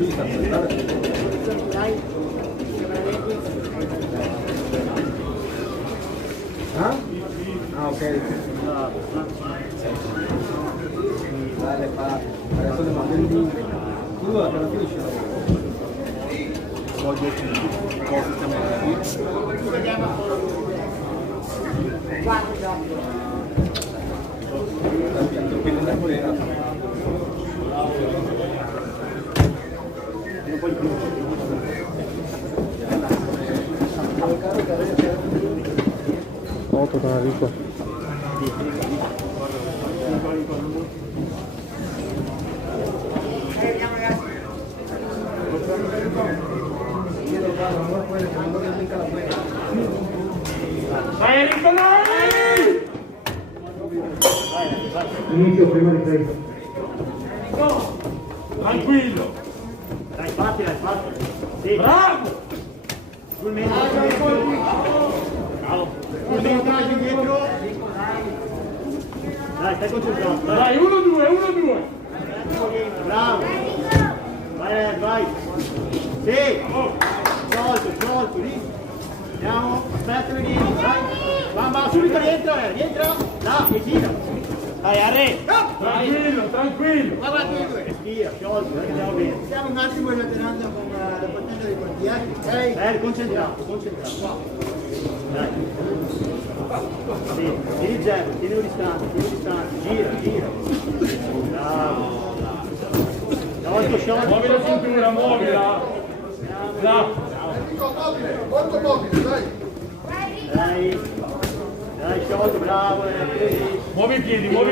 Ah? Ah, ok. Dai, fa. Adesso devo mandare il link. Tu la finisci la voglio cosa stiamo molto carico. Vai Enrico, dai! Inizio prima ripresa. Tranquillo! Dai, fattila, fattila! Sì. Bravo! Sul mezzo, bravo! Sul mezzo, indietro! Dai, stai concentrato! Dai, 1-2! Bravo! Vai, vai! Sì! Sciolto, lì! Andiamo, aspetta, lì, vai! Va, subito rientra, là, e gira! Dai, arre! Tranquillo! Guarda due! Respira, sciolto, che andiamo bene! Stiamo un attimo esagerando con la potenza dei quartieri, ok? Concentrato! Dai! Sì, tieni zero, tieni distante, gira! Bravo! Sciolto! Muovi la cintura, muovila! Là! Molto mobile, dai! Dai, sciolto, bravo! Muovi i piedi! Bravo!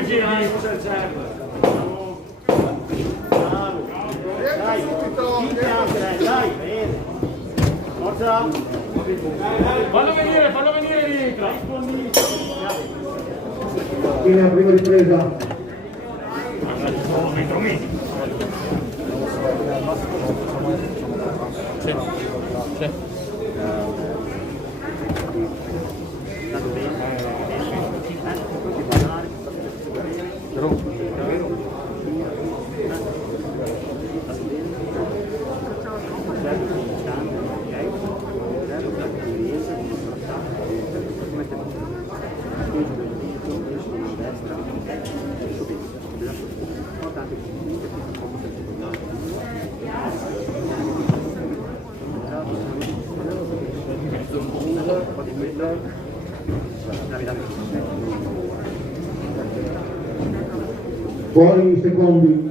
Dai, dai, bene! Forza! Fallo venire dietro! Fine la prima ripresa. Fuori i secondi.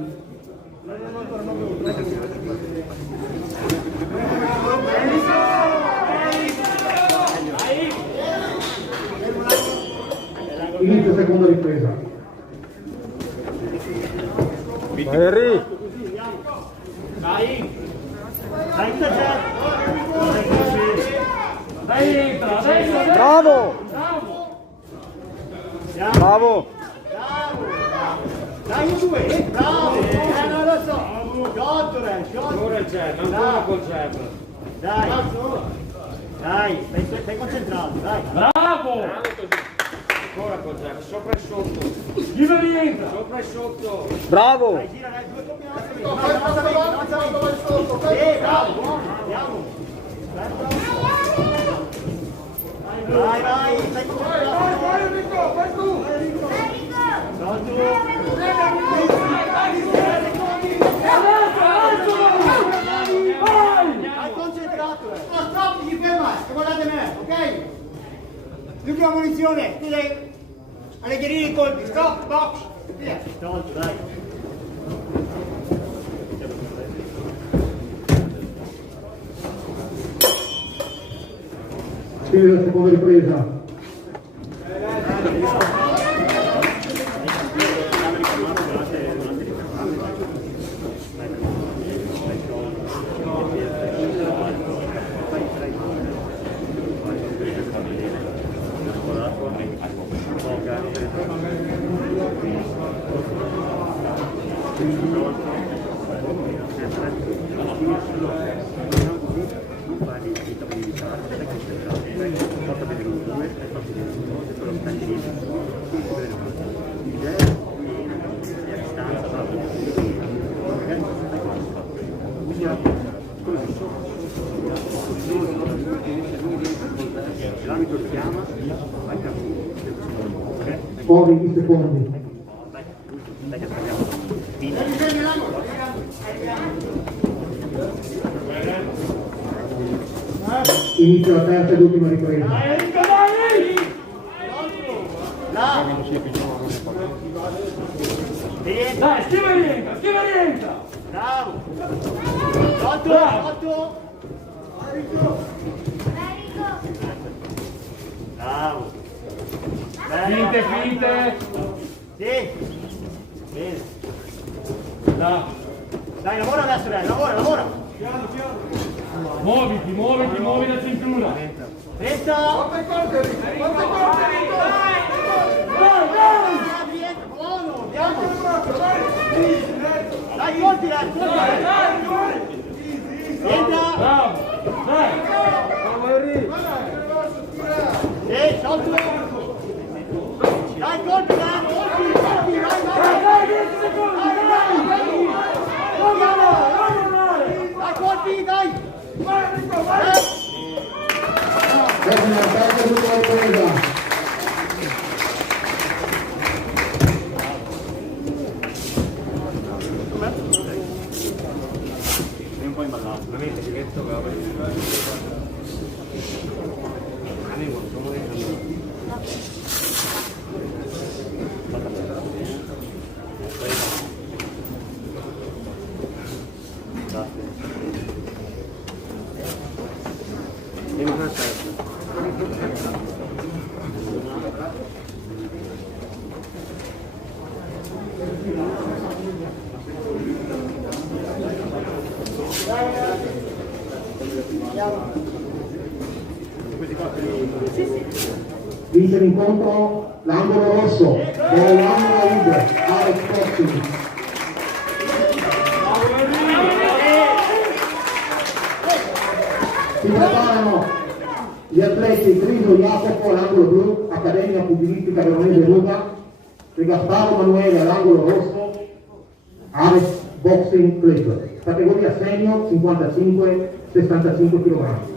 Inizio seconda ripresa. Vai Henry! Dai, entra! Bravo! Bravo! Dai, due! Bravo! Non lo so! Sciolto! Ancora il cerno, ancora col cerno! Dai, stai concentrato, dai! Bravo! Ancora col cerno, sopra e sotto! Gira rientra! Sopra e sotto! Bravo! Dai, gira, dai, due combinazioni! Fai passo avanti, vai sotto, Bravo, buono, andiamo! Vai, stai concentrato! vai Enrico, vai tu! Stai concentrato! Stop, ti ferma, e guardate me, ok? L'ultima munizione, tu devi alleggerire i colpi, stop, box, via. Sciolto, dai! Fine la seconda ripresa. Fuori i secondi. Inizia la terza ed ultima ripresa. Dai, schiva rientra! Bravo! 8! Bravo! Finte! Sì! Bene! Dai, lavora adesso, dai, lavora! muovi la cintura! 30! Buono! Andiamo! Dai, colpi, dai! Entra! Bravo! Dai! Sì, sotto! Dai, colpi, vai! Dai, 10 secondi! Dai, colpi, dai! Termina la terza ed ultima ripresa. Vince l'incontro l'angolo rosso dell'angolo Uber, Alex Boxing. Si preparano gli atleti Criso Jacopo all'angolo blu, Accademia Pugilistica Veronese Ruga, e Gasparo Manuele all'angolo rosso, Alex Boxing Club, categoria senior 55-65 kg.